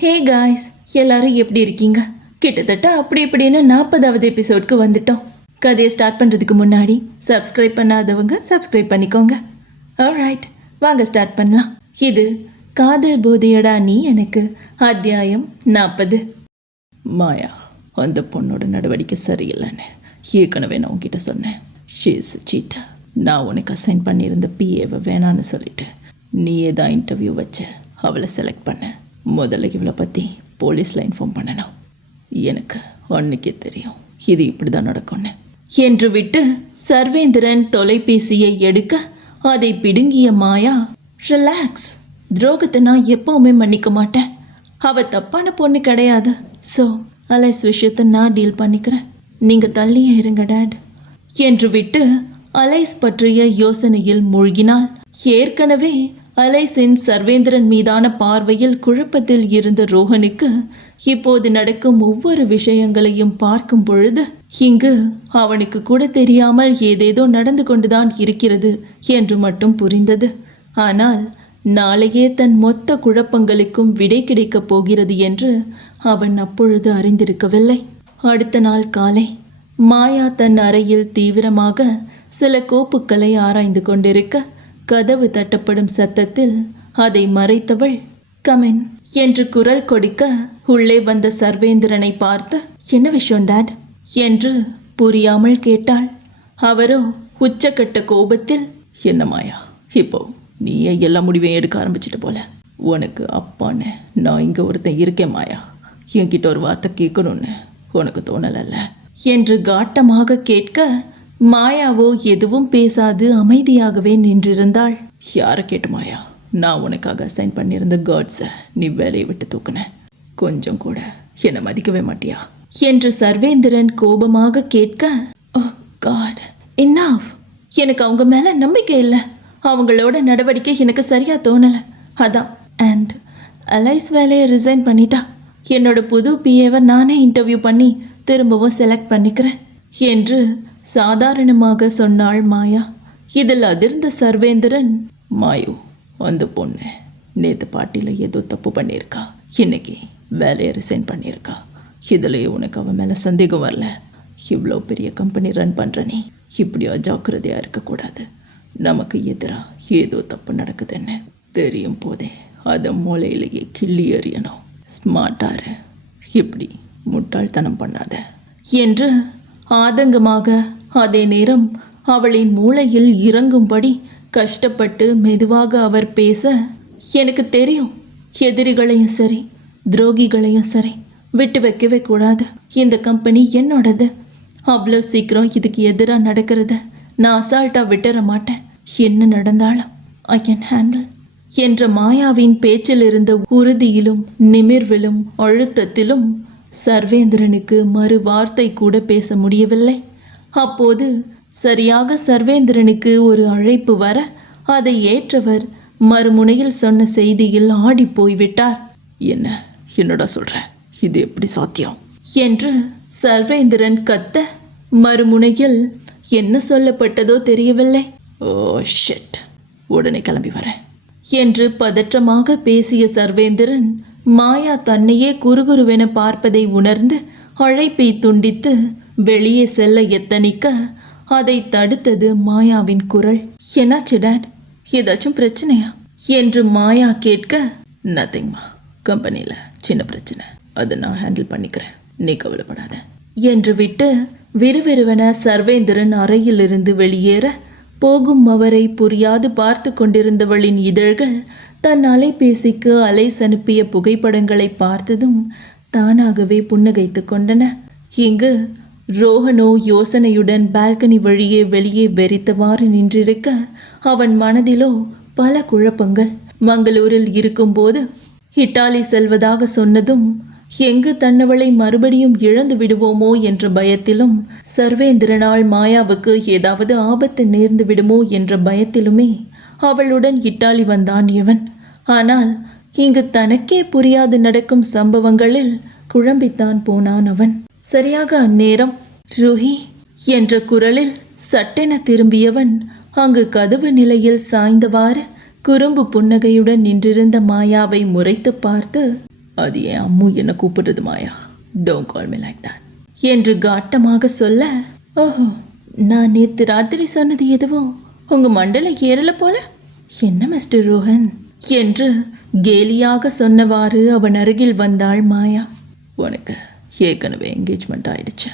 Hey guys, எல்லாரும் எப்படி இருக்கீங்க? கிட்டத்தட்ட அப்படி இப்படின்னு 40வது எபிசோட்க்கு வந்துட்டோம். கதையை ஸ்டார்ட் பண்ணுறதுக்கு முன்னாடி சப்ஸ்கிரைப் பண்ணாதவங்க சப்ஸ்கிரைப் பண்ணிக்கோங்க. ஆல்ரைட், வாங்க ஸ்டார்ட் பண்ணலாம். இது காதல் போதையடா நீ எனக்கு, அத்தியாயம் 40. மாயா, அந்த பொண்ணோட நடவடிக்கை சரியில்லைன்னு ஏற்கனவே நான் உங்ககிட்ட சொன்னேன். ஷீஸ் சீட்டா. நான் உனக்கு அசைன் பண்ணியிருந்த பிஏவை வேணான்னு சொல்லிட்டு நீயே தான் இன்டர்வியூ வச்சு அவளை செலக்ட் பண்ண. முதல்ல இவளை பற்றி போலீஸில் இன்ஃபார்ம் பண்ணணும். எனக்கு அன்னைக்கே தெரியும் இது இப்படி தான் நடக்கும்னு என்று விட்டு சர்வேந்திரன் தொலைபேசியை எடுக்க அதை பிடுங்கிய மாயா, ரிலாக்ஸ், துரோகத்தை நான் எப்போவுமே மன்னிக்க மாட்டேன். அவள் தப்பான பொண்ணு கிடையாது. ஸோ அலைஸ் விஷயத்தை நான் டீல் பண்ணிக்கிறேன். நீங்கள் தள்ளியே இருங்க டேட் என்று விட்டு அலைஸ் பற்றிய யோசனையில் மூழ்கினாள். ஏற்கனவே அலைஸின் சர்வேந்திரன் மீதான பார்வையில் குழப்பத்தில் இருந்த ரோஹனுக்கு இப்போது நடக்கும் ஒவ்வொரு விஷயங்களையும் பார்க்கும் பொழுது இங்கு அவனுக்கு கூட தெரியாமல் ஏதேதோ நடந்து கொண்டுதான் இருக்கிறது என்று மட்டும் புரிந்தது. ஆனால் நாளையே தன் மொத்த குழப்பங்களுக்கும் விடை கிடைக்கப் போகிறது என்று அவன் அப்பொழுது அறிந்திருக்கவில்லை. அடுத்த நாள் காலை மாயா தன் அறையில் தீவிரமாக சில கோப்புக்களை ஆராய்ந்து கொண்டிருக்க கதவு தட்டப்படும் சத்தத்தில் அதை மறைத்தவள் கமென் என்று குரல் கொடுக்க உள்ளே வந்த சர்வேந்திரனை பார்த்து, என்ன விஷயம் டாட் என்று புரியாமல் கேட்டாள். அவரோ உச்சக்கட்ட கோபத்தில், என்ன மாயா, இப்போ நீயே எல்லா முடிவையும் எடுக்க ஆரம்பிச்சிட்டு போல. உனக்கு அப்பான்னு நான் இங்கே ஒருத்தன் இருக்கேன் மாயா, என்கிட்ட ஒரு வார்த்தை கேட்கணும்னு உனக்கு தோணலல்ல என்று காட்டமாக கேட்க மாயாவோ எதுவும் பேசாது அமைதியாகவே நின்றிருந்தாள். யாரை கேட்டு மாயா, நான் உனக்காக அசைன் பண்ணியிருந்த காட்ஸை நீ வேலையை விட்டு தூக்குன. கொஞ்சம் கூட என்னை மதிக்கவே மாட்டியா என்று சர்வேந்திரன் கோபமாக கேட்க, ஓ காட், இன்னாஃப், எனக்கு அவங்க மேலே நம்பிக்கை இல்லை. அவங்களோட நடவடிக்கை எனக்கு சரியாக தோணலை. அதான் அண்ட் அலைஸ் வேலையை ரிசைன் பண்ணிட்டா. என்னோட புது பிஏவை நானே இன்டர்வியூ பண்ணி திரும்பவும் செலக்ட் பண்ணிக்கிறேன் என்று சாதாரணமாக சொன்னாள் மாயா. இதில் அதிர்ந்த சர்வேந்திரன், மாயு, அந்த பொண்ணு நேற்று பாட்டியில் ஏதோ தப்பு பண்ணியிருக்கா, இன்னைக்கு வேலையை ரிசைன் பண்ணியிருக்கா. இதில் உனக்கு அவன் மேலே சந்தேகம் வரல? இவ்வளோ பெரிய கம்பெனி ரன் பண்ணுற நீ இப்படி அஜாக்கிரதையாக இருக்கக்கூடாது. நமக்கு எதிராக ஏதோ தப்பு நடக்குதுன்னு தெரியும் போதே அதை மூளையிலேயே கிள்ளி எறியணும். ஸ்மார்ட்டாரு, இப்படி முட்டாள்தனம் பண்ணாத என்று ஆதங்கமாக, அதே நேரம் அவளின் மூளையில் இறங்கும்படி கஷ்டப்பட்டு மெதுவாக அவர் பேச, எனக்கு தெரியும், எதிரிகளையும் சரி துரோகிகளையும் சரி விட்டு வைக்கவே கூடாது. இந்த கம்பெனி என்னோடது. அவ்வளோ சீக்கிரம் இதுக்கு எதிராக நடக்கிறத நான் அசால்ட்டாக விட்டுற மாட்டேன். என்ன நடந்தாலும் ஐ கேன் ஹேண்டில் என்ற மாயாவின் பேச்சில் இருந்த உறுதியிலும் நிமிர்விலும் அழுத்தத்திலும் சர்வேந்திரனுக்கு மறு வார்த்தை கூட பேச முடியவில்லை. அப்போது சரியாக சர்வேந்திரனுக்கு ஒரு அழைப்பு வர அதை ஏற்றவர் மறுமுனையில் சொன்ன செய்தியில் ஆடி போய்விட்டார். என்னடா சொல்ற, இது எப்படி சாத்தியம் என்று சர்வேந்திரன் கத்த, மறுமுனையில் என்ன சொல்லப்பட்டதோ தெரியவில்லை. ஓ ஷிட், உடனே கிளம்பி வரேன் என்று பதற்றமாக பேசிய சர்வேந்திரன் மாயா தன்னையே குறுகுறுவென பார்ப்பதை உணர்ந்து அழைப்பை துண்டித்து வெளியே செல்ல எத்தனிக்க அதை தடுத்தது மாயாவின் குரல். என்னாச்சு டாட், ஏதாச்சும் பிரச்சனையா என்று மாயா கேட்க, நத்திங்மா, கம்பெனியில் சின்ன பிரச்சனை, அதை நான் ஹேண்டில் பண்ணிக்கிறேன், நீ கவலைப்படாத என்று விட்டு விறுவிறுவென சர்வேந்திரன் அறையிலிருந்து வெளியேற போகும் அவரை புரியாது பார்த்து கொண்டிருந்தவளின் இதழ்கள் தன் அலைபேசிக்கு அலைஸ் அனுப்பிய புகைப்படங்களை பார்த்ததும் தானாகவே புன்னகைத்து கொண்டன. இங்கு ரோஹனோ யோசனையுடன் பால்கனி வழியே வெளியே வெறித்தவாறு நின்றிருக்க அவன் மனதிலோ பல குழப்பங்கள். மங்களூரில் இருக்கும்போது இட்டாலி செல்வதாக சொன்னதும் எங்கு தன்னவளை மறுபடியும் இழந்து விடுவோமோ என்ற பயத்திலும், சர்வேந்திரனால் மாயாவுக்கு ஏதாவது ஆபத்து நேர்ந்து விடுமோ என்ற பயத்திலுமே அவளுடன் இட்டாலி வந்தான் இவன். ஆனால் இங்கு தனக்கே புரியாது நடக்கும் சம்பவங்களில் குழம்பித்தான் போனான் அவன். சரியாக அந்நேரம் ரூஹி என்ற குரலில் சட்டென திரும்பியவன் அங்கு கதவு நிலையில் சாய்ந்தவாறு குறும்பு புன்னகையுடன் நின்றிருந்த மாயாவை முறைத்து பார்த்து, அது என் அம்மு என்ன கூப்பிடுறது Maya. Don't call me like that என்று காட்டமாக சொல்ல, ஓஹோ, நான் நேற்று ராத்திரி சொன்னது எதுவும் உங்க மண்டல ஏறல போல. என்ன மிஸ்டர் ரோஹன் என்று கேலியாக சொன்னவாறு அவன் அருகில் வந்தாள் மாயா. உனக்கு ஏற்கனவே என்கேஜ்மெண்ட் ஆயிடுச்சு,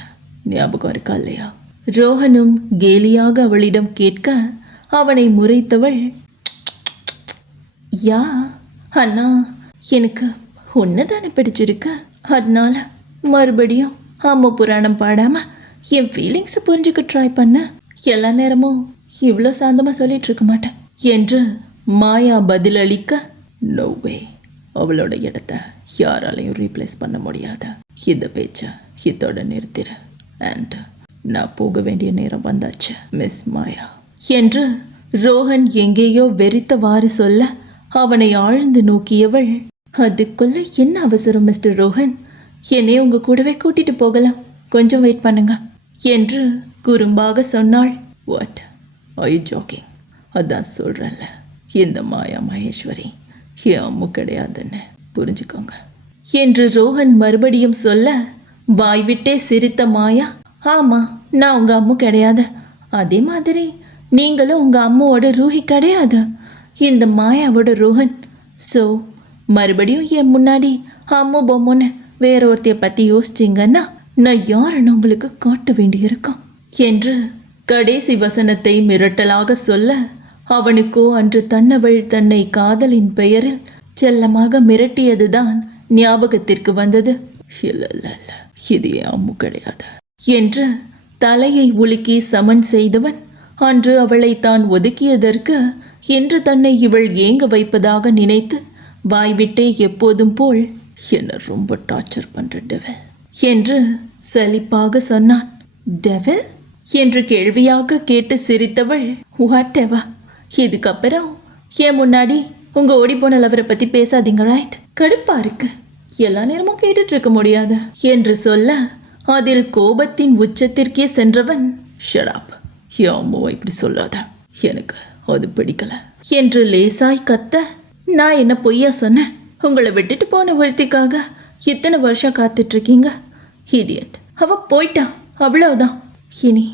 ஞாபகம் இருக்கா இல்லையா? ரோஹனும் கேலியாக அவளிடம் கேட்க அவனை முறைத்தவள், யா அண்ணா, எனக்கு ஒன்றுதானே பிடிச்சிருக்கு, அதனால மறுபடியும் அம்மா புராணம் பாடாம என் ஃபீலிங்ஸை புரிஞ்சுக்க ட்ரை பண்ண. எல்லா நேரமும் இவ்வளோ சாந்தமாக சொல்லிட்டு இருக்க மாட்டேன் என்று மாயா பதிலளிக்க, நோவே, அவளோட இடத்த யாராலையும் ரீப்ளேஸ் பண்ண முடியாத. இந்த பேச்சை இதோட நிறுத்திற. அண்ட் நான் போக வேண்டிய நேரம் வந்தாச்சு மிஸ் மாயா என்று ரோஹன் எங்கேயோ வெறித்தவாறு சொல்ல அவனை ஆழ்ந்து நோக்கியவள், அதுக்குள்ள என்ன அவசரம் மிஸ்டர் ரோஹன், என்னை உங்க கூடவே கூட்டிட்டு போகலாம், கொஞ்சம் வெயிட் பண்ணுங்க என்று குறும்பாக சொன்னாள். What are you jogging? அதான் சொல்கிறேன்ல, இந்த மாயா மகேஸ்வரி என் அம்மு கிடையாதுன்னு புரிஞ்சுக்கோங்க என்று ரோஹன் மறுபடியும் சொல்ல, வாய்விட்டே சிரித்த மாயா, ஆமாம், நான் உங்கள் அம்மு கிடையாது, அதே மாதிரி நீங்களும் உங்கள் அம்மாவோட ரூஹி கிடையாது, இந்த மாயாவோட ரோஹன். ஸோ மறுபடியும் என் முன்னாடி அம்மு பொம்முன்னு வேற ஒருத்தைய பற்றி யோசிச்சிங்கன்னா நான் யாருன்னு உங்களுக்கு காட்ட வேண்டியிருக்கும் என்று கடைசி வசனத்தை மிரட்டலாக சொல்ல, அவனுக்கோ அன்று தன்னவள் தன்னை காதலின் பெயரில் செல்லமாக மிரட்டியதுதான் ஞாபகத்திற்கு வந்தது. இல்லை இல்லை இல்லை, இது என் அம்மு கிடையாது என்று தலையை உலுக்கி சமன் செய்தவன், அன்று அவளை தான் ஒதுக்கியதற்கு இன்று தன்னை இவள் ஏங்க வைப்பதாக நினைத்து வாய்விட்டே எப்போதும் போல், என்னை ரொம்ப டார்ச்சர் பண்ணுற டெவில் என்று சலிப்பாக சொன்னான். டெவில் என்று கேள்வியாக கேட்டு சிரித்தவள், வாட் எவர், இதுக்கப்புறம் ஏன் முன்னாடி உங்கள் ஓடிப்போன லவரை பற்றி பேசாதீங்க, ரைட்? கடுப்பா இருக்கு, எல்லா நேரமும் கேட்டுட்டு இருக்க முடியாது என்று சொல்ல, அதில் கோபத்தின் உச்சத்திற்கே சென்றவன், ஷடாப், என் அம்மாவை இப்படி சொல்லாத, எனக்கு அது பிடிக்கல என்று லேசாய் கத்த, நான் என்ன பொய்யா சொன்னேன்? உங்களை விட்டுட்டு போன ஒருத்திக்காக இத்தனை வருஷம் காத்துட்ருக்கீங்க, இடியட். அவ போயிட்டா, அவ்வளவுதான், இனி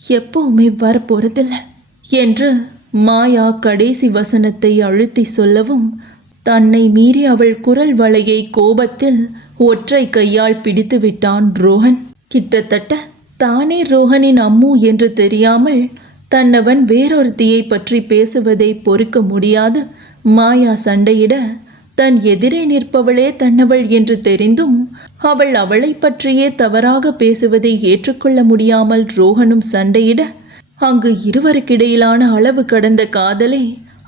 எப்பவுமே வரப்போறதில்லை என்று மாயா கடைசி வசனத்தை அழுத்தி சொல்லவும், தன்னை மீறி அவள் குரல் வளையை கோபத்தில் ஒற்றை கையால் பிடித்து விட்டான் ரோஹன். கிட்டத்தட்ட தானே ரோஹனின் அம்மு என்று தெரியாமல் தன்னவன் வேறொருத்தியை பற்றி பேசுவதை பொறுக்க முடியாது மாயா சண்டையிட, தன் எதிரே நிற்பவளே தன்னவள் என்று தெரிந்தும் அவள் அவளை பற்றியே தவறாக பேசுவதை ஏற்றுக்கொள்ள முடியாமல் ரோஹனும் சண்டையிட, அங்கு இருவருக்கிடையிலான அளவு கடந்த காதலே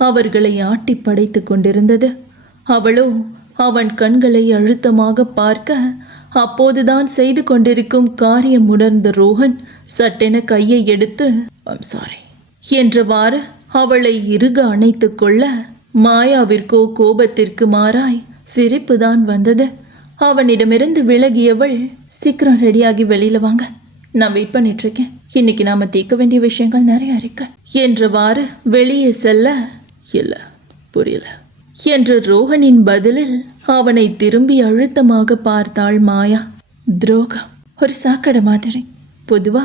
அவர்களை ஆட்டி படைத்து கொண்டிருந்தது. அவளோ அவன் கண்களை அழுத்தமாக பார்க்க, அப்போதுதான் செய்து கொண்டிருக்கும் காரியம் உணர்ந்த ரோஹன் சட்டென கையை எடுத்து, ஐம் சாரி என்றவாறு அவளை இறுக அணைத்து கொள்ள, மாயாவிற்கோ கோபத்திற்கு மாறாய் சிரிப்புதான் வந்தது. அவனிடமிருந்து விலகியவள், சீக்கிரம் ரெடியாகி வெளியில வாங்க, நான் வெயிட் பண்ணிட்டு இருக்கேன், இன்னைக்கு நாம தீர்க்க வேண்டிய விஷயங்கள் நிறைய இருக்கு என்றவாறு வெளியே செல்ல, இல்லை புரியல என்ற ரோஹனின் பதிலில் அவனை திரும்பி அழுத்தமாக பார்த்தாள் மாயா. துரோகம் ஒரு சாக்கடை மாதிரி, பொதுவா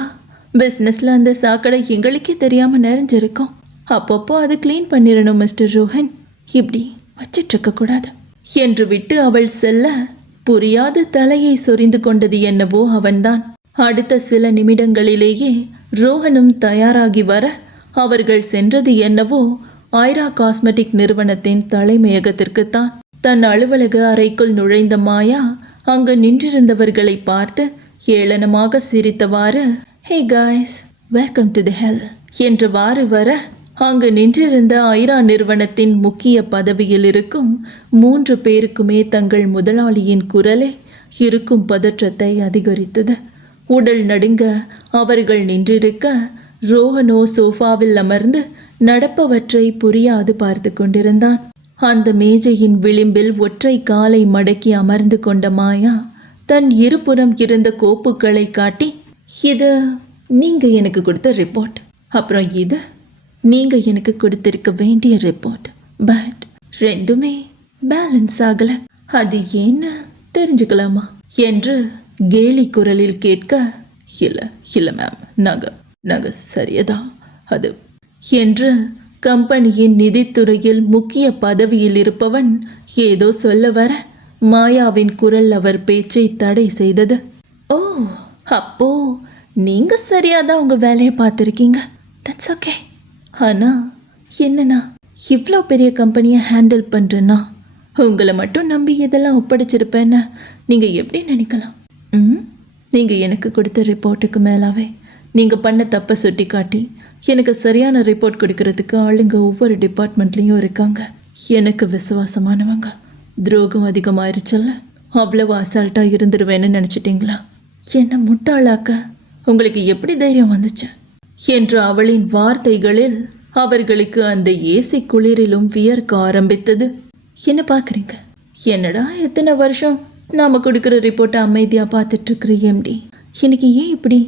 பிஸ்னஸ்ல அந்த சாக்கடை எங்களுக்கே தெரியாம நிறைஞ்சிருக்கும், அப்பப்போ அது கிளீன் பண்ணிடணும் மிஸ்டர் ரோஹன், இப்படி வச்சிட்டு இருக்க கூடாது என்று விட்டு அவள் செல்ல, புரியாத தலையை சொரிந்து கொண்டது என்னவோ அவன்தான். அடுத்த சில நிமிடங்களிலேயே ரோஹனும் தயாராகி வர, அவர்கள் சென்றது என்னவோ ஐரா காஸ்மெட்டிக் நிறுவனத்தின் தலைமையகத்திற்குத்தான். தன் அலுவலக அறைக்குள் நுழைந்த மாயா அங்கு நின்றிருந்தவர்களை பார்த்து ஏளனமாக சிரித்தவாறு, hey guys, welcome to the hell என்றவாறு வர, அங்கு நின்றிருந்த ஐரா நிறுவனத்தின் முக்கிய பதவியில் இருக்கும் 3 பேருக்குமே தங்கள் முதலாளியின் குரலே இருக்கும் பதற்றத்தை அதிகரித்தது. உடல் நடுங்க அவர்கள் நின்றிருக்க, ரோஹனோ சோஃபாவில் அமர்ந்து நடப்பவற்றை புரியாது பார்த்து கொண்டிருந்தான். அந்த மேஜையின் விளிம்பில் ஒற்றை காலை மடக்கி அமர்ந்து கொண்ட மாயா தன் இருபுறம் இருந்த கோப்புகளை காட்டி, இது நீங்க எனக்கு கொடுத்த ரிப்போர்ட், அப்புறம் இது நீங்க எனக்கு கொடுத்திருக்க வேண்டிய ரிப்போர்ட், பட் ரெண்டுமே பேலன்ஸ் ஆகல, அது ஏன்னு தெரிஞ்சுக்கலாமா என்று கேலி குரலில் கேட்க, இல்லை இல்லை மேம், நாங்கள் சரியதான் அது என்று கம்பெனியின் நிதித்துறையில் முக்கிய பதவியில் இருப்பவன் ஏதோ சொல்ல வர மாயாவின் குரல் அவர் பேச்சை தடை செய்தது. ஓ, அப்போ நீங்க சரியாதான் உங்க வேலையை பார்த்துருக்கீங்க. That's okay. ஆனா என்னன்னா, இவ்வளோ பெரிய கம்பெனியை ஹேண்டில் பண்ணுறேன்னா உங்களை மட்டும் நம்பி இதெல்லாம் ஒப்படைச்சிருப்பேன்னு நீங்கள் எப்படி நினைக்கலாம்? நீங்கள் எனக்கு கொடுத்த ரிப்போர்ட்டுக்கு மேலாவே நீங்கள் பண்ண தப்பை சுட்டி காட்டி எனக்கு சரியான ரிப்போர்ட் கொடுக்கறதுக்கு ஆளுங்க ஒவ்வொரு டிபார்ட்மெண்ட்லேயும் இருக்காங்க. எனக்கு விசுவாசமானவங்க. துரோகம் அதிகமாயிருச்சல்ல, அவ்வளவு அசால்ட்டாக இருந்துருவேன்னு நினச்சிட்டிங்களா? என்னை முட்டாளாக்க உங்களுக்கு எப்படி தைரியம் வந்துச்சு என்று அவளின் வார்த்தைகளில் அவர்களுக்கு அந்த ஏசி குளிரிலும் வியர்க்க ஆரம்பித்தது. என்ன பார்க்குறீங்க? என்னடா எத்தனை வருஷம் நாம் கொடுக்குற ரிப்போர்ட்டை அமைதியாக பார்த்துட்ருக்குற எம்டி இன்னைக்கு ஏன் இப்படி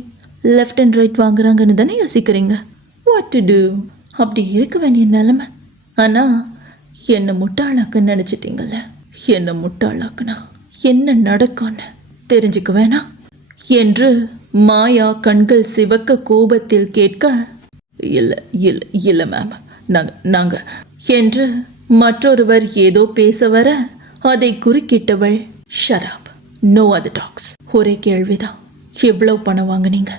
லெஃப்ட் அண்ட் ரைட் வாங்குறாங்கன்னு தானே யோசிக்கிறீங்க? What to do? அப்படி இருக்க வேண்டிய நிலைமை. ஆனால் என்னை முட்டாளாக்க நினச்சிட்டிங்கல்ல, என்னை முட்டாளாக்குனா என்ன நடக்கும்னு தெரிஞ்சுக்க வேணாம் என்று மாயா கண்கள் சிவக்க கோபத்தில் கேட்க, இல்லை இல்லை இல்லை மேம், நாங்கள் என்று மற்றொருவர் ஏதோ பேச வர அதை குறுக்கிட்டவள், ஷராப், நோ அதர் டாக்ஸ். ஒரே கேள்விதான், எவ்வளவு பணம் வாங்கினீங்க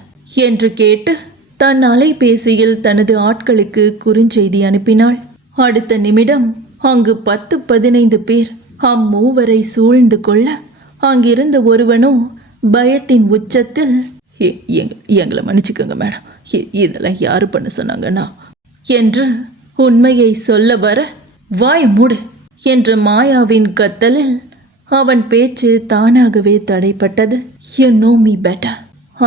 என்று கேட்டு தன் அலைபேசியில் தனது ஆட்களுக்கு குறுஞ்செய்தி அனுப்பினாள். அடுத்த நிமிடம் அங்கு 10-15 பேர் அம்மூவரை சூழ்ந்து கொள்ள அங்கிருந்த ஒருவனோ பயத்தின் உச்சத்தில், எங்களை மன்னிச்சுக்கோங்க மேடம், இதெல்லாம் யாரு பண்ண சொன்னாங்கன்னா என்று உண்மையை சொல்ல வர, வாய மூடு என்ற மாயாவின் கத்தலில் அவன் பேச்சு தானாகவே தடைப்பட்டது. You know me better.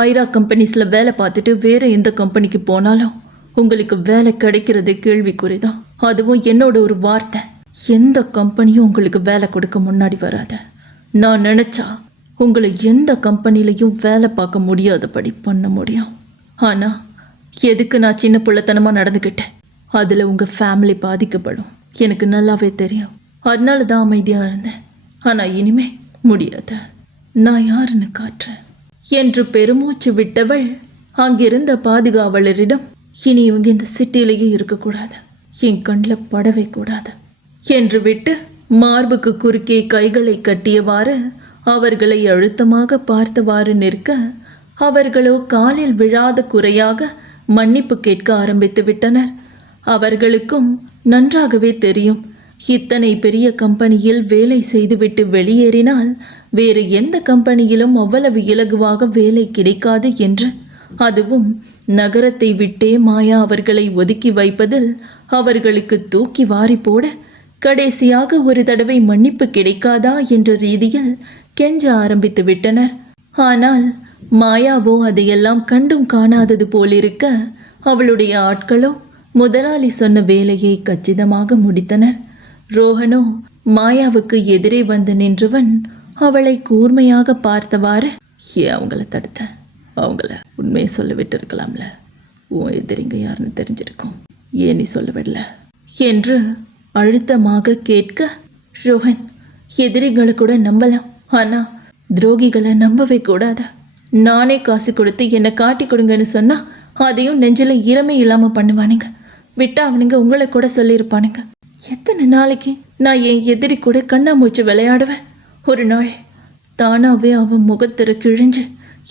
Aira கம்பெனிஸில் வேலை பார்த்துட்டு வேற எந்த கம்பெனிக்கு போனாலும் உங்களுக்கு வேலை கிடைக்கிறது கேள்விக்குறிதான். அதுவும் என்னோட ஒரு வார்த்தை, எந்த கம்பெனியும் உங்களுக்கு வேலை கொடுக்க முன்னாடி வராது. நான் நினச்சா உங்களை எந்த கம்பெனிலையும் வேலை பார்க்க முடியாதபடி பண்ண முடியும். ஆனால் எதுக்கு நான் சின்ன பிள்ளைத்தனமாக நடந்துக்கிட்டேன், அதில் உங்கள் ஃபேமிலி பாதிக்கப்படும் எனக்கு நல்லாவே தெரியும். அதனால தான் அமைதியாக இருந்தேன். ஆனால் இனிமே முடியாது, நான் யாருன்னு காட்டுறேன் என்று பெருமூச்சு விட்டவள் அங்கிருந்த பாதுகாவலரிடம், இனி இவங்க இந்த சிட்டியிலேயே இருக்கக்கூடாது, என் கண்ணில் படவே கூடாது என்று விட்டு மார்புக்கு குறுக்கே கைகளை கட்டியவாறு அவர்களை அழுத்தமாக பார்த்தவாறு நிற்க, அவர்களோ காலில் விழாத குறையாக மன்னிப்பு கேட்க ஆரம்பித்து விட்டனர். அவர்களுக்கும் நன்றாகவே தெரியும், இத்தனை பெரிய கம்பெனியில் வேலை செய்துவிட்டு வெளியேறினால் வேறு எந்த கம்பெனியிலும் அவ்வளவு இலகுவாக வேலை கிடைக்காது என்று. அதுவும் நகரத்தை விட்டே மாயா அவர்களை ஒதுக்கி வைப்பதில் அவர்களுக்கு தூக்கி வாரி போட, கடைசியாக ஒரு தடவை மன்னிப்பு கிடைக்காதா என்ற ரீதியில் கெஞ்ச ஆரம்பித்து விட்டனர். ஆனால் மாயாவோ அதையெல்லாம் கண்டும் காணாதது போலிருக்க, அவளுடைய ஆட்களோ முதலாளி சொன்ன வேலையை கச்சிதமாக முடித்தனர். ரோஹனோ மாயாவுக்கு எதிரே வந்து நின்றவன் அவளை கூர்மையாக பார்த்தவாறு, ஏன் அவங்கள தடுத்த? அவங்கள உண்மையை சொல்ல விட்டு இருக்கலாம்ல, உன் எதிரிங்க யாருன்னு தெரிஞ்சிருக்கும், ஏன் நீ சொல்ல விடல என்று அழுத்தமாக கேட்க, ரோஹன், எதிரிகளை கூட நம்பலாம், ஆனால் துரோகிகளை நம்பவே கூடாது. நானே காசு கொடுத்து என்னை காட்டி கொடுங்கன்னு சொன்னால் அதையும் நெஞ்சில் ஈரமே இல்லாமல் பண்ணுவானுங்க. விட்டா அவனுங்க உங்களை கூட சொல்லியிருப்பானுங்க. எத்தனை நாளைக்கு நான் என் எதிரி கூட கண்ணாமூச்சி விளையாடுவேன்? ஒரு நாள் தானாகவே அவன் முகத்திற கிழிஞ்சு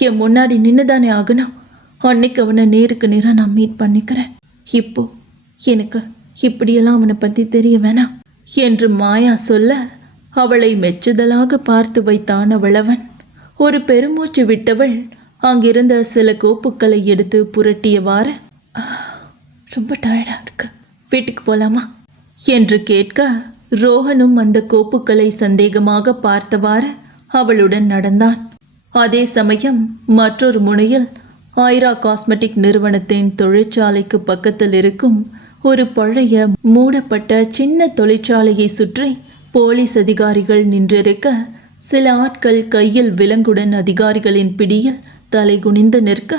என் முன்னாடி நின்று தானே ஆகணும். அன்னைக்கு அவனை நேருக்கு நேராக நான் மீட் பண்ணிக்கிறேன். இப்போ எனக்கு இப்படியெல்லாம் அவனை பற்றி தெரிய வேணாம் என்று மாயா சொல்ல, அவளை மெச்சுதலாக பார்த்து வைத்தான் அவளவன். ஒரு பெருமூச்சு விட்டவள் அங்கிருந்த சில கோப்புக்களை எடுத்து புரட்டியவாறு, ரொம்ப டயர்டாக இருக்கு, வீட்டுக்கு போகலாமா என்று கேட்க, ரோஹனும் அந்த கோப்புக்களை சந்தேகமாக பார்த்தவாறு அவளுடன் நடந்தான். அதே சமயம் மற்றொரு முனையில் ஐரா காஸ்மெட்டிக் நிறுவனத்தின் தொழிற்சாலைக்கு பக்கத்தில் இருக்கும் ஒரு பழைய மூடப்பட்ட சின்ன தொழிற்சாலையை சுற்றி போலீஸ் அதிகாரிகள் நின்றிருக்க, சில ஆட்கள் கையில் விலங்குடன் அதிகாரிகளின் பிடியில் தலை குனிந்து நிற்க,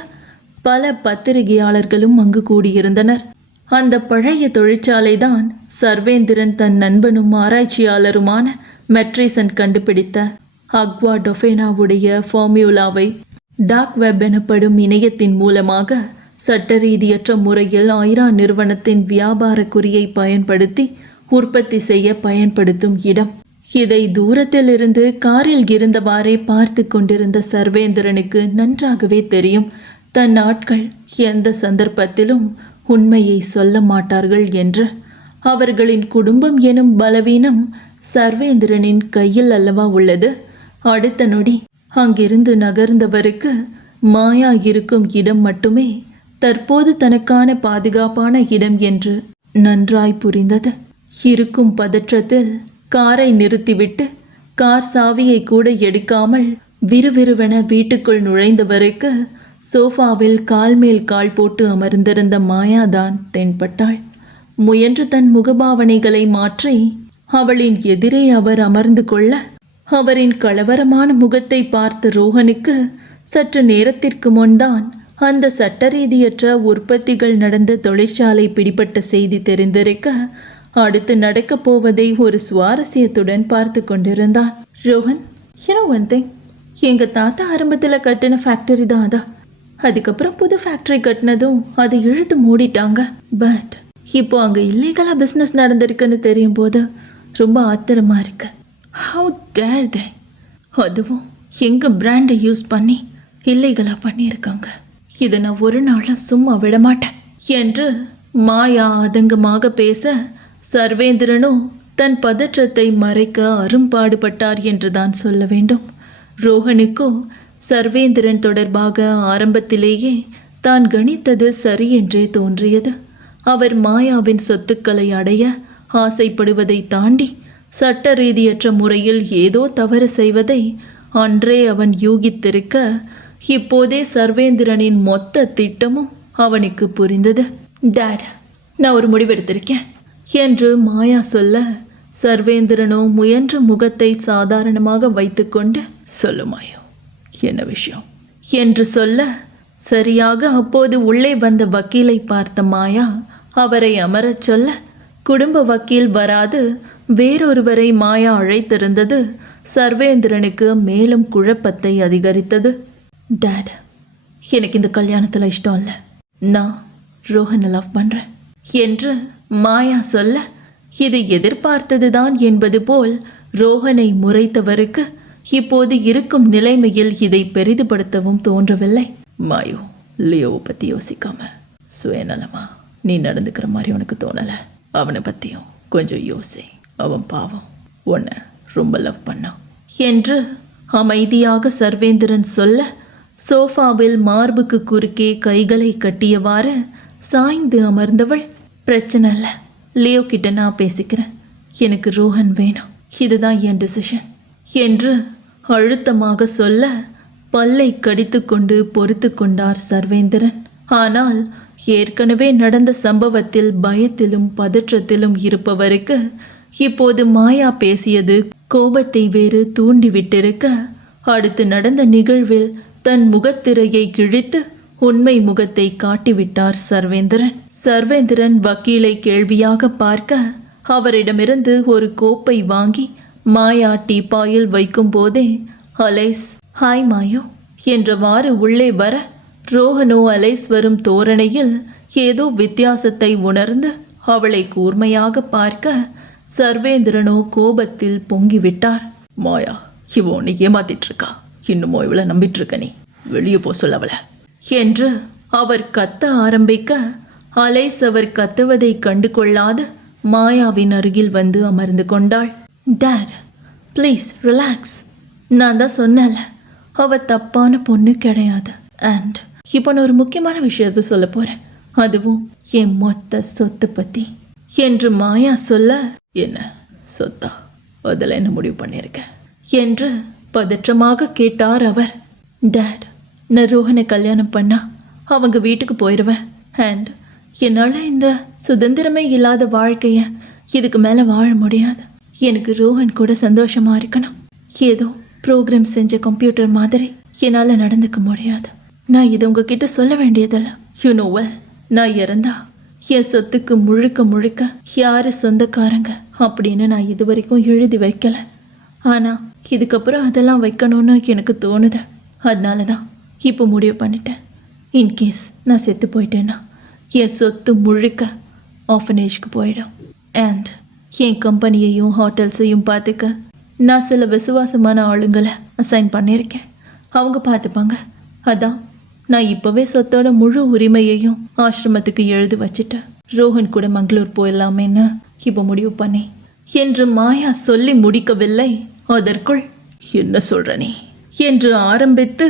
பல பத்திரிகையாளர்களும் அங்கு கூடியிருந்தனர். அந்த பழைய தொழிற்சாலைதான் சர்வேந்திரன் தன் நண்பனும் ஆராய்ச்சியாளருமான மெட்ரிசன் கண்டுபிடித்த அக்வா டொஃபேனாவுடைய ஃபார்மியூலாவை டார்க் வெப் எனப்படும் இணையத்தின் மூலமாக சட்ட ரீதியற்ற முறையில் ஐரா நிறுவனத்தின் வியாபார குறியை பயன்படுத்தி உற்பத்தி செய்ய பயன்படுத்தும் இடம். இதை தூரத்திலிருந்து காரில் இருந்தவாறே பார்த்து கொண்டிருந்த சர்வேந்திரனுக்கு நன்றாகவே தெரியும், தன் ஆட்கள் எந்த சந்தர்ப்பத்திலும் உண்மையை சொல்ல மாட்டார்கள் என்று. அவர்களின் குடும்பம் எனும் பலவீனம் சர்வேந்திரனின் கையில் அல்லவா உள்ளது. அடுத்த நொடி அங்கிருந்து நகர்ந்தவருக்கு மாயா இருக்கும் இடம் மட்டுமே தற்போது தனக்கான பாதுகாப்பான இடம் என்று நன்றாய் புரிந்தது. இருக்கும் பதற்றத்தில் காரை நிறுத்திவிட்டு கார் சாவியை கூட எடுக்காமல் விறுவிறுவென வீட்டுக்குள் நுழைந்தவருக்கு சோஃபாவில் கால் மேல் கால் போட்டு அமர்ந்திருந்த மாயாதான் தென்பட்டாள். முயன்று தன் முகபாவனைகளை மாற்றி அவளின் எதிரே அவர் அமர்ந்து கொள்ள, அவரின் கலவரமான முகத்தை பார்த்த ரோஹனுக்கு சற்று நேரத்திற்கு முன்தான் அந்த சட்டரீதியற்ற உற்பத்திகள் நடந்த தொழிற்சாலை பிடிபட்ட செய்தி தெரிந்திருக்க, அடுத்து நடக்கப் போவதை ஒரு சுவாரஸ்யத்துடன் பார்த்து கொண்டிருந்தான். ரோஹன், ஒன் திங், எங்கள் தாத்தா ஆரம்பத்தில் கட்டின ஃபேக்டரி தான் அதான். அதுக்கப்புறம் புது ஃபேக்டரி கட்டினதும் அதை இழுத்து மூடிட்டாங்க. பட் இப்போ அங்கே இல்லீகலாக பிஸ்னஸ் நடந்திருக்குன்னு தெரியும் போது ரொம்ப ஆத்திரமாக இருக்கு. ஹவு டேர் தே, அதுவும் எங்கள் பிராண்டை யூஸ் பண்ணி இல்லீகலாக பண்ணியிருக்காங்க. இதை நான் ஒரு நாளும் சும்மா விட மாட்டேன் என்று மாயா ஆதங்கமாக பேச, சர்வேந்திரனும் தன் பதற்றத்தை மறைக்க அரும்பாடுபட்டார் என்று தான் சொல்ல வேண்டும். ரோஹனுக்கோ சர்வேந்திரன் தொடர்பாக ஆரம்பத்திலேயே தான் கணித்தது சரி என்றே தோன்றியது. அவர் மாயாவின் சொத்துக்களை அடைய ஆசைப்படுவதை தாண்டி சட்ட ரீதியற்ற முறையில் ஏதோ தவறு செய்வதை அன்றே அவன் யூகித்திருக்க, இப்போதே சர்வேந்திரனின் மொத்த திட்டமும் அவனுக்கு புரிந்தது. டேட், நான் ஒரு முடிவெடுத்திருக்கேன் என்று மாயா சொல்ல, சர்வேந்திரனோ முயன்ற முகத்தை சாதாரணமாக வைத்துக்கொண்டு, சொல்லு மாயா, என்ன விஷயம் என்று சொல்ல, சரியாக அப்போது உள்ளே வந்த வக்கீலை பார்த்த மாயா அவரை அமரச் சொல்ல, குடும்ப வக்கீல் வராது வேறொருவரை மாயா அழைத்திருந்தது சர்வேந்திரனுக்கு மேலும் குழப்பத்தை அதிகரித்தது. டேட், எனக்கு இந்த கல்யாணத்தில் இஷ்டம் இல்லை, நான் ரோஹனை லவ் பண்ணுறேன் என்று மாயா சொல்ல, இது எதிர்பார்த்ததுதான் என்பது போல் ரோஹனை முறைத்தவருக்கு இப்போது இருக்கும் நிலைமையில் இதை பெரிதுபடுத்தவும் தோன்றவில்லை. மாயோ, லியோவை பற்றி யோசிக்காம சுயநலமா நீ நடந்துக்கிற மாதிரி உனக்கு தோணலை. அவனை பற்றியும் கொஞ்சம் யோசி. அவன் பாவம் உன்னை ரொம்ப லவ் பண்ணான் என்று அமைதியாக சர்வேந்திரன் சொல்ல, சோஃபாவில் மார்புக்கு குறுக்கே கைகளை கட்டியவாறு சாய்ந்து அமர்ந்தவள், பிரச்சனை இல்லை, லியோ கிட்ட நான் பேசிக்கிறேன், எனக்கு ரோஹன் வேணும், இதுதான் என் டிசிஷன் என்று அழுத்தமாக சொல்ல, பல்லை கடித்து கொண்டு பொறுத்து கொண்டார் சர்வேந்திரன். ஆனால் ஏற்கனவே நடந்த சம்பவத்தில் பயத்திலும் பதற்றத்திலும் இருப்பவருக்கு இப்போது மாயா பேசியது கோபத்தை வேறு தூண்டிவிட்டிருக்க, அடுத்து நடந்த நிகழ்வில் தன் முகத்திரையை கிழித்து உண்மை முகத்தை காட்டிவிட்டார் சர்வேந்திரன். சர்வேந்திரன் வக்கீலை கேள்வியாக பார்க்க, அவரிடமிருந்து ஒரு கோப்பை வாங்கி மாயா டீப்பாயில் வைக்கும் போதே, அலைஸ், ஹாய் மாயோ என்றவாறு உள்ளே வர, ரோஹனோ அலைஸ் வரும் தோரணையில் ஏதோ வித்தியாசத்தை உணர்ந்து அவளை கூர்மையாக பார்க்க, சர்வேந்திரனோ கோபத்தில் பொங்கிவிட்டார். மாயா, இவ உன்னை ஏமாத்திட்டு இருக்கா, இன்னுமோ இவளை நம்பிட்டு இருக்க, நீ வெளியே போ சொல்ல அவளை என்று அவர் கத்த ஆரம்பிக்க, அலைஸ் அவர் கத்துவதை கண்டு கொள்ளாது மாயாவின் அருகில் வந்து அமர்ந்து கொண்டாள். டேட், ப்ளீஸ் ரிலாக்ஸ், நான் தான் சொன்னல, அவ தப்பான பொண்ணு கிடையாது. அண்ட் இப்போ நான் ஒரு முக்கியமான விஷயத்த சொல்ல போகிறேன், அதுவும் என் மொத்த சொத்து பற்றி என்று மாயா சொல்ல, என்ன சொத்தா, அதில் என்ன முடிவு பண்ணியிருக்கேன் என்று பதற்றமாக கேட்டார் அவர். டேட், நான் ரோஹனை கல்யாணம் பண்ணா அவங்க வீட்டுக்கு போயிடுவேன். அண்ட் என்னால் இந்த சுதந்திரமே இல்லாத வாழ்க்கையை இதுக்கு மேலே வாழ முடியாது. எனக்கு ரோஹன் கூட சந்தோஷமாக இருக்கணும். ஏதோ ப்ரோக்ராம் செஞ்ச கம்ப்யூட்டர் மாதிரி என்னால் நடந்துக்க முடியாது. நான் இதை உங்ககிட்ட சொல்ல வேண்டியதில்லை. யூனோவல், நான் இறந்தா என் சொத்துக்கு முழுக்க முழுக்க யார் சொந்தக்காரங்க அப்படின்னு நான் இது வரைக்கும் எழுதி வைக்கலை. ஆனால் இதுக்கப்புறம் அதெல்லாம் வைக்கணும்னு எனக்கு தோணுது. அதனால தான் இப்போ முடிவு பண்ணிட்டேன். இன்கேஸ் நான் செத்து போயிட்டேன்னா என் சொத்து முழுக்க ஆஃபனேஜ்க்கு போயிடும். அண்ட் என் கம்பெனியையும் ஹோட்டல்ஸையும் பார்த்துக்க நான் சில விசுவாசமான ஆளுங்களை அசைன் பண்ணியிருக்கேன். அவங்க பார்த்துப்பாங்க. அதான் நான் இப்போவே சொத்தோட முழு உரிமையையும் ஆசிரமத்துக்கு எழுதி வச்சுட்டேன். ரோஹன் கூட மங்களூர் போயிடலாமேன்னு இப்போ முடிவு பண்ணி என்று மாயா சொல்லி முடிக்கவில்லை. அதற்குள் என்ன சொல்ற நீ என்று ஆரம்பித்து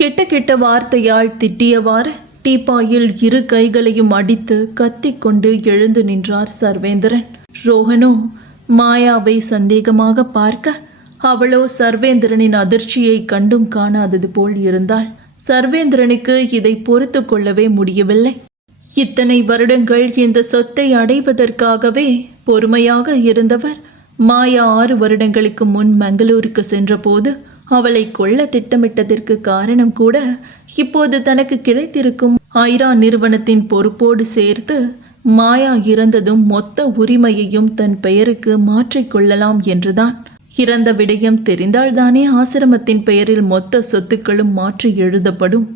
கெட்ட கெட்ட வார்த்தையால் திட்டியவாறு டீப்பாயில் இரு கைகளையும் அடித்து கத்திக்கொண்டு எழுந்து நின்றார் சர்வேந்திரன். ரோஹனோ மாயாவை சந்தேகமாக பார்க்க அவளோ சர்வேந்திரனின் அதிர்ச்சியை கண்டும் காணாதது போல் இருந்தாள். சர்வேந்திரனுக்கு இதை பொறுத்து கொள்ளவே முடியவில்லை. இத்தனை வருடங்கள் இந்த சொத்தை அடைவதற்காகவே பொறுமையாக இருந்தவர் மாயா 6 வருடங்களுக்கு முன் மங்களூருக்கு சென்றபோது அவளை கொல்ல திட்டமிட்டதற்கு காரணம் கூட இப்போது தனக்கு கிடைத்திருக்கும் ஐரா நிறுவனத்தின் பொறுப்போடு சேர்த்து மாயா இறந்ததும் மொத்த உரிமையையும் தன் பெயருக்கு மாற்றிக்கொள்ளலாம் என்றுதான். இறந்த விடயம் தெரிந்தால்தானே ஆசிரமத்தின் பெயரில் மொத்த சொத்துக்களும் மாற்றி எழுதப்படும்.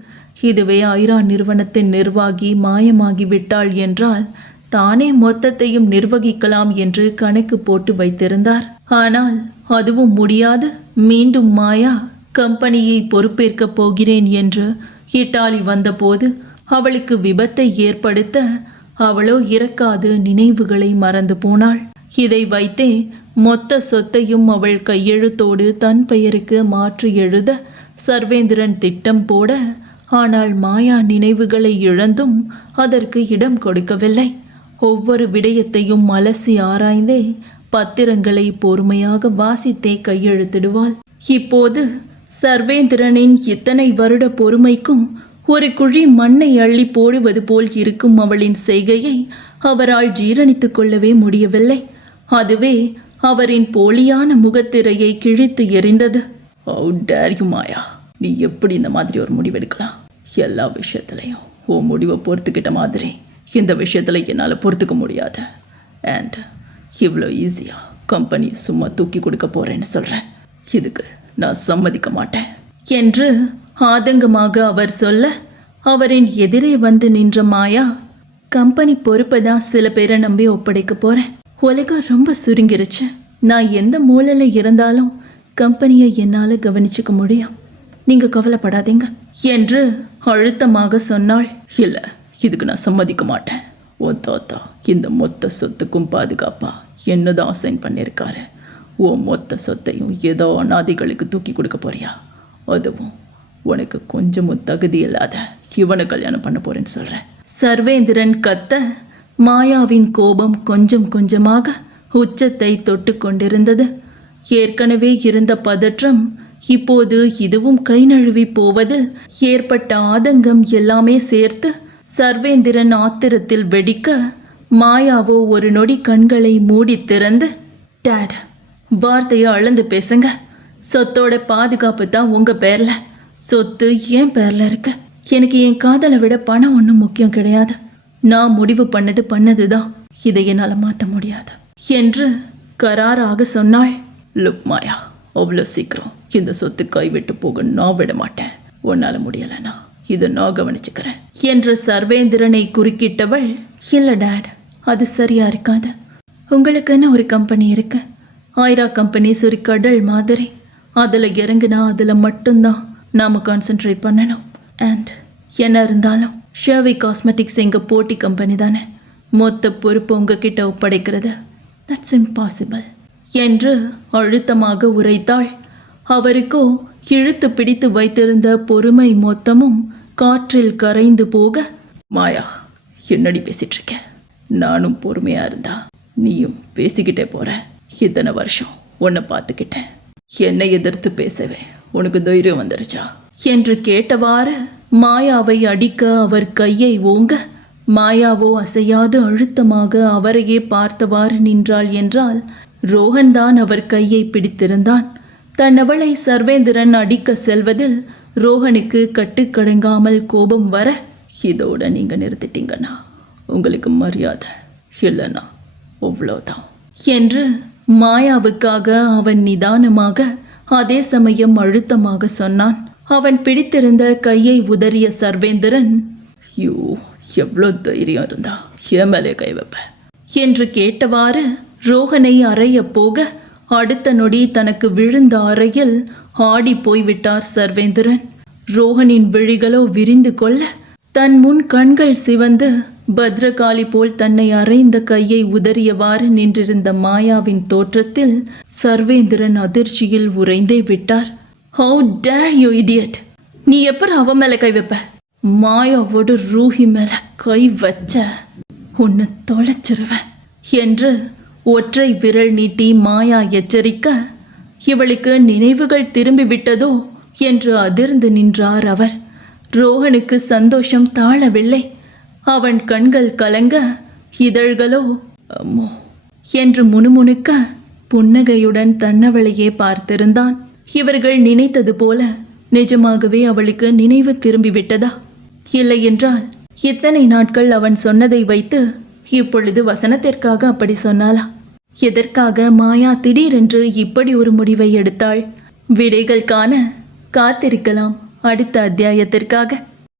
இதுவே ஐரா நிறுவனத்தின் நிர்வாகி மாயமாகிவிட்டாள் என்றால் தானே மொத்தத்தையும் நிர்வகிக்கலாம் என்று கணக்கு போட்டு வைத்திருந்தார். ஆனால் அதுவும் முடியாது. மீண்டும் மாயா கம்பெனியை பொறுப்பேற்கப் போகிறேன் என்று இட்டாலி வந்தபோது அவளுக்கு விபத்தை ஏற்படுத்த அவளோ இறக்காது நினைவுகளை மறந்து போனாள். இதை வைத்தே மொத்த சொத்தையும் அவள் கையெழுத்தோடு தன் பெயருக்கு மாற்றி எழுத சர்வேந்திரன் திட்டம் போட, ஆனால் மாயா நினைவுகளை இழந்தும் அதற்கு இடம் கொடுக்கவில்லை. ஒவ்வொரு விடயத்தையும் அலசி ஆராய்ந்தே பத்திரங்களை பொறுமையாக வாசித்தே கையெழுத்திடுவாள். இப்போது சர்வேந்திரனின் இத்தனை வருட பொறுமைக்கும் ஒரு குழி மண்ணை அள்ளி போடுவது போல் இருக்கும் அவளின் செய்கையை அவரால் ஜீரணித்து கொள்ளவே முடியவில்லை. அதுவே அவரின் போலியான முகத்திரையை கிழித்து எறிந்தது. "How dare you, மாயா! நீ எப்படி இந்த மாதிரி ஒரு முடிவெடுக்கலாம்? எல்லா விஷயத்துலையும் உன் முடிவை பொறுத்துக்கிட்ட மாதிரி இந்த விஷயத்தில் என்னால் பொறுத்துக்க முடியாது. அண்ட் இவ்வளோ ஈஸியாக கம்பெனி சும்மா தூக்கி கொடுக்க போகிறேன்னு சொல்கிறேன். இதுக்கு நான் சம்மதிக்க மாட்டேன்" என்று ஆதங்கமாக அவர் சொல்ல, அவரின் எதிரே வந்து நின்ற மாயா, "கம்பெனி பொறுப்பை தான் சில பேரை நம்பி ஒப்படைக்க போகிறேன். உலகம் ரொம்ப சுருங்கிருச்சு. நான் எந்த மூலையில் இருந்தாலும் கம்பெனியை என்னால் கவனிச்சுக்க முடியும். நீங்கள் கவலைப்படாதீங்க" என்று அழுத்தமாக சொன்னாள். "இல்லை, இதுக்கு நான் சம்மதிக்க மாட்டேன். உன் தாத்தா இந்த மொத்த சொத்துக்கும் பாதுகாப்பா என்னதான் அசைன் பண்ணியிருக்காரு. உன் மொத்த சொத்தையும் ஏதோ அநாதிகளுக்கு தூக்கி கொடுக்க போறியா? அதுவும் உனக்கு கொஞ்சமும் தகுதி இல்லாத இவனை கல்யாணம் பண்ண போறேன்னு சொல்கிறேன்." சர்வேந்திரன் கத்த மாயாவின் கோபம் கொஞ்சம் கொஞ்சமாக உச்சத்தை தொட்டு கொண்டிருந்தது. ஏற்கனவே இருந்த பதற்றம் இப்போது இதுவும் கை நழுவி போவதில் ஏற்பட்ட ஆதங்கம் எல்லாமே சேர்த்து சர்வேந்திரன் ஆத்திரத்தில் வெடிக்க, மாயாவோ ஒரு நொடி கண்களை மூடி திறந்து, "டேட், வார்த்தையை அளந்து பேசுங்க. சொத்தோட பாதுகாப்பு தான் உங்கள் பேரில். சொத்து என் பேரில் இருக்கு. எனக்கு என் காதலை விட பணம் ஒன்றும் முக்கியம் கிடையாது. நான் முடிவு பண்ணது தான். இதை என்னால் மாற்ற முடியாது" என்று கராராக சொன்னாள். "லுக் மாயா, அவ்வளோ சீக்கிரம் இந்த சொத்து கைவிட்டு போக நான் விட மாட்டேன். உன்னால் முடியலைன்னா இதை நான் கவனிச்சுக்கிறேன்" என்று சர்வேந்திரனை குறுக்கிட்டவள், "இல்லை டேட், அது சரியா இருக்காது. உங்களுக்குன்னு ஒரு கம்பெனி இருக்கு. ஐரா கம்பெனிஸ் ஒரு கடல் மாதிரி. அதில் இறங்குனா அதில் மட்டும்தான் நாம் கான்சென்ட்ரேட் பண்ணணும். அண்ட் என்ன இருந்தாலும் ஷேவி காஸ்மெட்டிக்ஸ் எங்கள் போட்டி கம்பெனி தானே. மொத்த பொறுப்பு உங்ககிட்ட ஒப்படைக்கிறது தட்ஸ் இம்பாசிபிள்" என்று அழுத்தமாக உரைத்தாள். அவருக்கோ இழுத்து பிடித்து வைத்திருந்த பொறுமை மொத்தமும் காற்றில் கரைந்து போக, "மாயா, என்னடி பேசிட்டு இருக்க? நானும் பொறுமையா இருந்தா நீயும் பேசிக்கிட்டே போற. இத்தனை வருஷம் உன்னை பார்த்துக்கிட்டேன். என்னை எதிர்த்து பேசவே உனக்கு தைரியம் வந்துருச்சா?" என்று கேட்டவாறு மாயாவை அடிக்க அவர் கையை ஓங்க, மாயாவோ அசையாது அழுத்தமாக அவரையே பார்த்தவாறு நின்றாள். என்றால் ரோஹன் தான் அவர் கையை பிடித்திருந்தான். தன்னவளை சர்வேந்திரன் அடிக்க செல்வதில் ரோஹனுக்கு கட்டுக்கடங்காமல் கோபம் வர, "இதோட நீங்கள் நிறுத்திட்டீங்கன்னா உங்களுக்கு மரியாதை இல்லைன்னா அவ்வளோதான்" என்று மாயாவுக்காக அவன் நிதானமாக அதே சமயம் அழுத்தமாக சொன்னான். அவன் பிடித்திருந்த கையை உதறிய சர்வேந்திரன், யோ, எவ்வளோ தைரியம் இருந்தா என் மேலே கை வைப்ப என்று கேட்டவாறு ரோஹனை அறைய போக அடுத்த நொடி தனக்கு விழுந்த அறையில் ஆடி போய்விட்டார் சர்வேந்திரன். ரோஹனின் விழிகளோ விரிந்து கொள்ள தன் முன் கண்கள் சிவந்து பத்ரகாளி போல் தன்னை அறைந்த கையை உதறியவாறு நின்றிருந்த மாயாவின் தோற்றத்தில் சர்வேந்திரன் அதிர்ச்சியில் உறைந்தே விட்டார். How dare you idiot! நீ எப்ப அவ மேல கை வைப்ப? மாயாவோட ரூஹி மேல கை வச்ச உன்னை தொலைச்சிருவேன் என்று ஒற்றை விரல் நீட்டி மாயா எச்சரிக்க, இவளுக்கு நினைவுகள் திரும்பி விட்டதோ என்று அதிர்ந்து நின்றார் அவர். ரோஹனுக்கு சந்தோஷம் தாழவில்லை. அவன் கண்கள் கலங்க, இதழ்களோ அம்மோ என்று முணுமுணுக்க புன்னகையுடன் தன்னவளையே பார்த்திருந்தான். இவர்கள் நினைத்தது போல நிஜமாகவே அவளுக்கு நினைவு திரும்பிவிட்டதா? இல்லையென்றால் இத்தனை நாட்கள் அவன் சொன்னதை வைத்து இப்பொழுது வசனத்திற்காக அப்படி சொன்னாளா? எதற்காக மாயா திடீரென்று இப்படி ஒரு முடிவை எடுத்தாள்? விடைகள் காண காத்திருக்கலாம் அடுத்த அத்தியாயத்திற்காக.